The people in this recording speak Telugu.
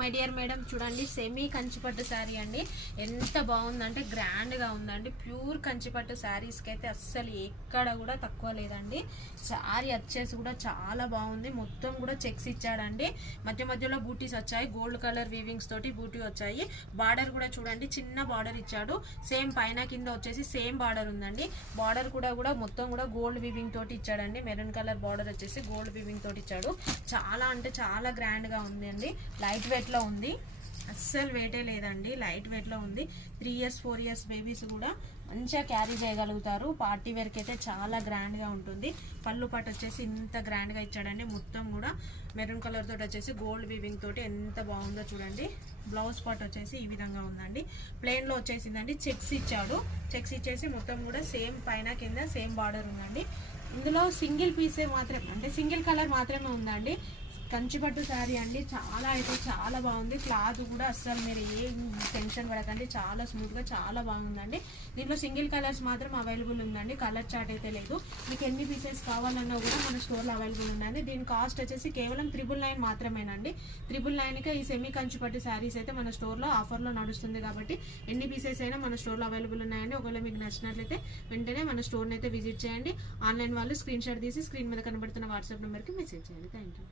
మై డియర్ మేడం చూడండి, సెమీ కంచిపట్టు శారీ అండి. ఎంత బాగుందంటే గ్రాండ్ గా ఉందండి. ప్యూర్ కంచిపట్టు శారీస్ కి అయితే అస్సలు ఎక్కడ కూడా తక్కువ లేదండి. శారీ వచ్చేసి కూడా చాలా బాగుంది. మొత్తం కూడా చెక్స్ ఇచ్చాడండి. మధ్య మధ్యలో బూటీస్ వచ్చాయి, గోల్డ్ కలర్ వీవింగ్స్ తోటి బూటీ వచ్చాయి. బార్డర్ కూడా చూడండి, చిన్న బార్డర్ ఇచ్చాడు. సేమ్ పైన కింద వచ్చేసి సేమ్ బార్డర్ ఉందండి. బార్డర్ కూడా మొత్తం కూడా గోల్డ్ వీవింగ్ తోటి ఇచ్చాడండి. మెరూన్ కలర్ బార్డర్ వచ్చేసి గోల్డ్ వీవింగ్ తోటి ఇచ్చాడు. చాలా అంటే చాలా గ్రాండ్ గా ఉంది అండి. లైట్ వెయిట్ లో ఉంది, అస్సలు వెయిటే లేదండి. లైట్ వెయిట్ లో ఉంది. 3 years 4 years బేబీస్ కూడా మంచిగా క్యారీ చేయగలుగుతారు. పార్టీ వేర్ కి అయితే చాలా గ్రాండ్ గా ఉంటుంది. పళ్ళు పట్టు వచ్చేసి ఇంత గ్రాండ్ గా ఇచ్చాడండి. మొత్తం కూడా మెరూన్ కలర్ తోటి వచ్చేసి గోల్డ్ వీవింగ్ తోటి ఎంత బాగుందో చూడండి. బ్లౌజ్ పార్ట్ వచ్చేసి ఈ విధంగా ఉందండి. ప్లెయిన్ లో వచ్చేసిందండి. చెక్స్ ఇచ్చాడు. చెక్స్ ఇచ్చేసి మొత్తం కూడా సేమ్ పైన కింద సేమ్ బార్డర్ ఉందండి. ఇందులో సింగిల్ పీసే మాత్రమే, అంటే సింగిల్ కలర్ మాత్రమే ఉందండి. కంచిపట్టు శారీ అండి. చాలా అయితే చాలా బాగుంది. క్లాత్ కూడా అస్సలు మీరు ఏం టెన్షన్ పడకండి, చాలా స్మూత్గా చాలా బాగుందండి. దీంట్లో సింగిల్ కలర్స్ మాత్రం అవైలబుల్ ఉందండి. కలర్ చార్ట్ అయితే లేదు. మీకు ఎన్ని పీసెస్ కావాలన్నా కూడా మన స్టోర్లో అవైలబుల్ ఉందండి. దీని కాస్ట్ వచ్చేసి కేవలం 999 మాత్రమేనండి. 999కే ఈ సెమీ కంచిపట్టు శారీస్ అయితే మన స్టోర్లో ఆఫర్లో నడుస్తుంది. కాబట్టి ఎన్ని పీసెస్ అయినా మన స్టోర్లో అవైలబుల్ ఉన్నాయండి. ఒకవేళ మీకు నచ్చినట్లయితే వెంటనే మన స్టోర్ని అయితే విజిట్ చేయండి. ఆన్లైన్ వాళ్ళు స్క్రీన్ షాట్ తీసి స్క్రీన్ మీద కనబడుతున్న వాట్సాప్ నెంబర్కి మెసేజ్ చేయండి. Thank you.